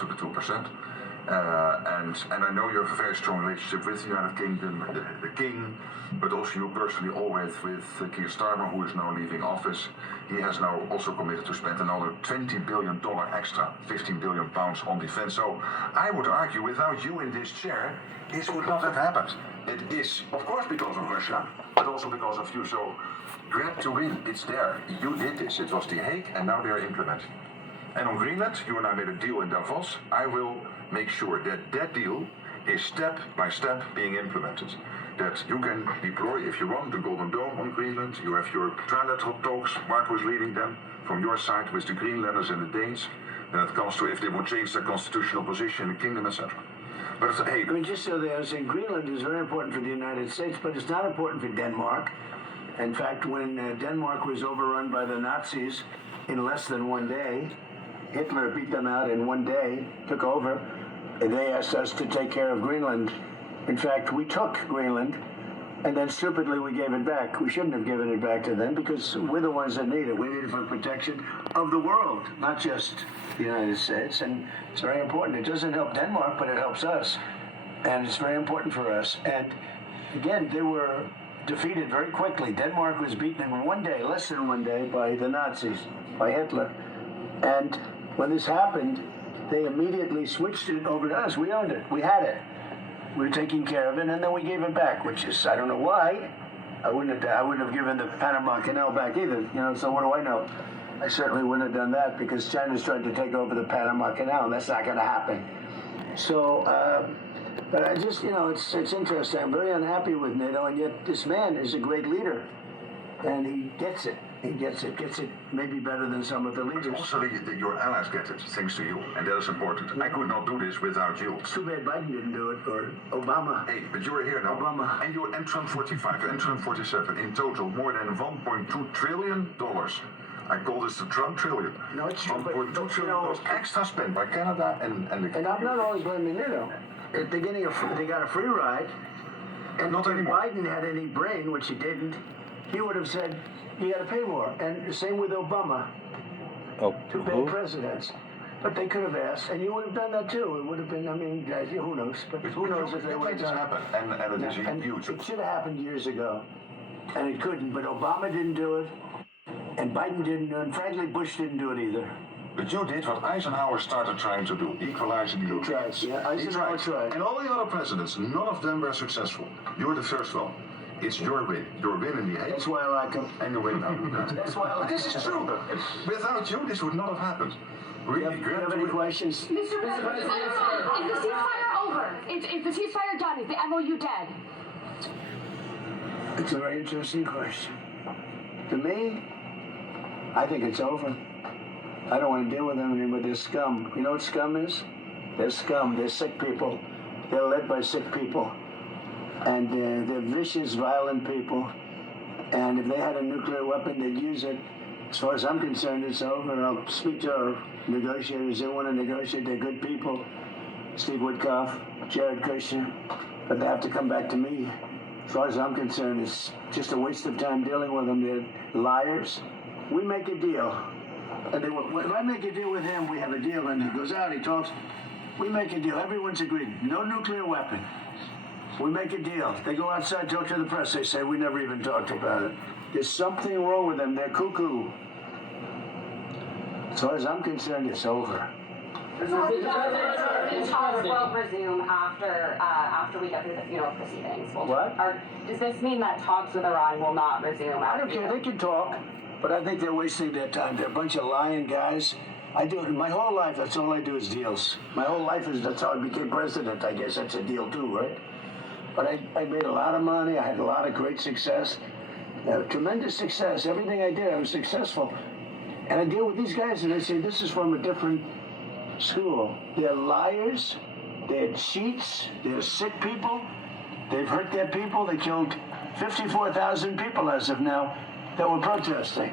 to the 2%. And I know you have a very strong relationship with the United Kingdom, the King, but also you personally always with Keir Starmer, who is now leaving office. He has now also committed to spend another $20 billion extra, 15 billion pounds on defense. So I would argue without you in this chair, this would not have happened. It is, of course, because of Russia, but also because of you. So grab to win, it's there. You did this. It was The Hague, and now they are implementing. And on Greenland, you and I made a deal in Davos. I will make sure that that deal is step by step being implemented. That you can deploy, if you want, the Golden Dome on Greenland. You have your trilateral talks. Mark was leading them from your side with the Greenlanders and the Danes. When it comes to if they would change their constitutional position in the kingdom, etc. But hey, I mean, just so they are saying, Greenland is very important for the United States, but it's not important for Denmark. In fact, when Denmark was overrun by the Nazis in less than one day, Hitler beat them out in one day, took over, and they asked us to take care of Greenland. In fact, we took Greenland, and then stupidly we gave it back. We shouldn't have given it back to them because we're the ones that need it. We need it for protection of the world, not just the United States, and it's very important. It doesn't help Denmark, but it helps us, and it's very important for us. And again, they were defeated very quickly. Denmark was beaten in one day, less than one day, by the Nazis, by Hitler. And when this happened, they immediately switched it over to us. We owned it. We had it. We were taking care of it, and then we gave it back, which is, I don't know why. I wouldn't have given the Panama Canal back either, so what do I know? I certainly wouldn't have done that because China's tried to take over the Panama Canal, and that's not going to happen. So, but I just, it's interesting. I'm very unhappy with NATO, and yet this man is a great leader, and he gets it. He gets it maybe better than some of the leaders. Also, your allies get it, thanks to you, and that is important. I could not do this without you. It's too bad Biden didn't do it, or Obama. Hey, but you are here now. Obama. And Trump 45, and Trump 47, in total, more than $1.2 trillion. I call this the Trump trillion. No, it's true, but $1.2 trillion extra spent by Canada and the... And I'm not always blaming NATO. At the beginning, they got a free ride, and not if anymore. Biden had any brain, which he didn't, he would have said, you got to pay more. And the same with Obama. Two bad presidents. But they could have asked, and you would have done that too. It would have been, who knows? But who knows if they would have done it. And it is huge. It should have happened years ago, and it couldn't. But Obama didn't do it, and Biden didn't do it, and frankly, Bush didn't do it either. But you did what Eisenhower started trying to do, equalizing the U.S. Yeah, Eisenhower tried. And all the other presidents, none of them were successful. You're the first one. It's your win. Your win in the Hague. That's why I like him. And you win now. That's why I like him. This is true. Without you, this would not have happened. Really do you have any questions? Mr. President, is the ceasefire over? Is the ceasefire done? Is the MOU dead? It's a very interesting question. To me, I think it's over. I don't want to deal with them anymore. They're scum. You know what scum is? They're scum. They're sick people. They're led by sick people. And they're vicious, violent people. And if they had a nuclear weapon, they'd use it. As far as I'm concerned, it's over. And I'll speak to our negotiators. They want to negotiate. They're good people. Steve Witkoff, Jared Kushner. But they have to come back to me. As far as I'm concerned, it's just a waste of time dealing with them. They're liars. We make a deal. And when I make a deal with him, we have a deal. And he goes out, he talks. We make a deal. Everyone's agreed. No nuclear weapon. We make a deal. They go outside, talk to the press. They say, we never even talked about it. There's something wrong with them. They're cuckoo. As far as I'm concerned, it's over. Talks will resume after we get through the proceedings. What? Does this mean that talks with Iran will not resume? I don't care. They can talk, but I think they're wasting their time. They're a bunch of lying guys. I do it my whole life. That's all I do is deals. My whole life that's how I became president. I guess that's a deal too, right? But I made a lot of money. I had a lot of great success, tremendous success. Everything I did, I was successful. And I deal with these guys, and I say, this is from a different school. They're liars. They're cheats. They're sick people. They've hurt their people. They killed 54,000 people as of now that were protesting.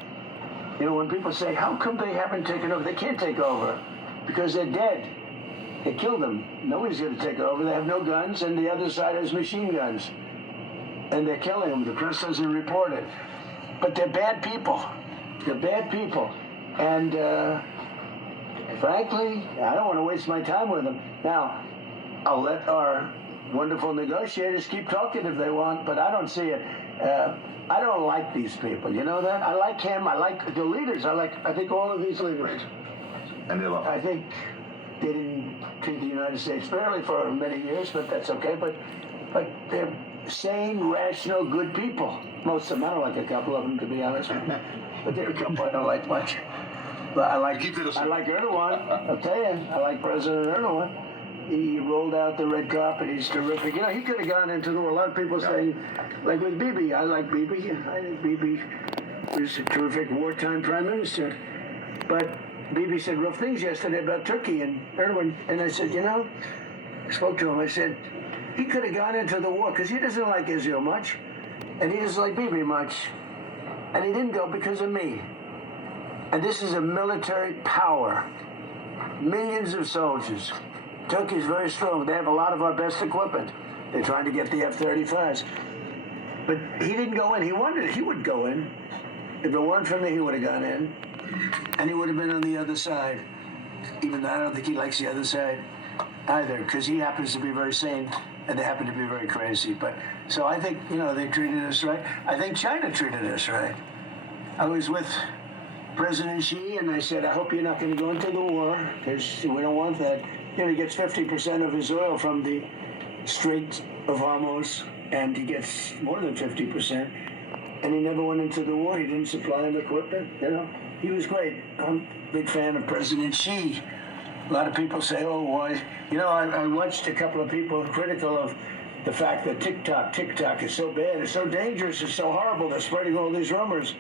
When people say, how come they haven't taken over? They can't take over because they're dead. They killed them. Nobody's going to take over. They have no guns, and the other side has machine guns. And they're killing them. The press doesn't report it. But they're bad people. They're bad people. And frankly, I don't want to waste my time with him. Now, I'll let our wonderful negotiators keep talking if they want, but I don't see it. I don't like these people. You know that? I like him. I like the leaders. I think all of these leaders. And they love I think they didn't treat the United States fairly for many years, but that's okay. But they're sane, rational, good people. Most of them. I don't like a couple of them, to be honest with you. But there are a couple I don't like much. But I like Erdogan. I'll tell you, I like President Erdogan. He rolled out the red carpet. He's terrific. You know, he could have gone into the war. A lot of people say, like with Bibi, I like Bibi. I think Bibi was a terrific wartime prime minister. But Bibi said rough things yesterday about Turkey and Erdogan. And I said, you know, I spoke to him. I said, he could have gone into the war because he doesn't like Israel much. And he doesn't like Bibi much. And he didn't go because of me. And this is a military power. Millions of soldiers. Turkey is very strong. They have a lot of our best equipment. They're trying to get the F-35s. But he didn't go in. He wanted it. He would go in. If it weren't for me, he would have gone in. And he would have been on the other side. Even though I don't think he likes the other side either, because he happens to be very sane, and they happen to be very crazy. But so I think, you know, they treated us right. I think China treated us right. I was with President Xi, and I said, I hope you're not going to go into the war, because we don't want that. You know, he gets 50% of his oil from the Strait of Hormuz, and he gets more than 50%. And he never went into the war. He didn't supply him equipment, you know. He was great. I'm a big fan of President Xi. A lot of people say, oh, why? You know, I watched a couple of people critical of the fact that TikTok is so bad, it's so dangerous, it's so horrible, they're spreading all these rumors.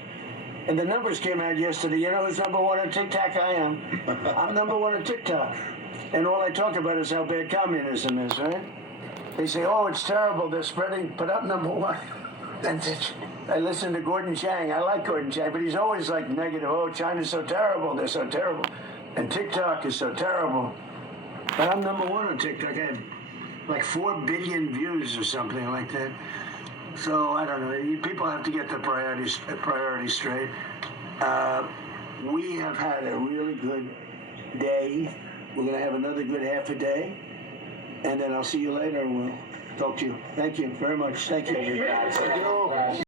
And the numbers came out yesterday. You know who's number one on TikTok? I am. I'm number one on TikTok. And all I talk about is how bad communism is, right? They say, oh, it's terrible, they're spreading, but I'm number one. I listen to Gordon Chang. I like Gordon Chang, but he's always like negative. Oh, China's so terrible. They're so terrible. And TikTok is so terrible. But I'm number one on TikTok. I have like 4 billion views or something like that. So I don't know. People have to get their priorities straight. We have had a really good day. We're going to have another good half a day. And then I'll see you later and we'll talk to you. Thank you very much. Thank you.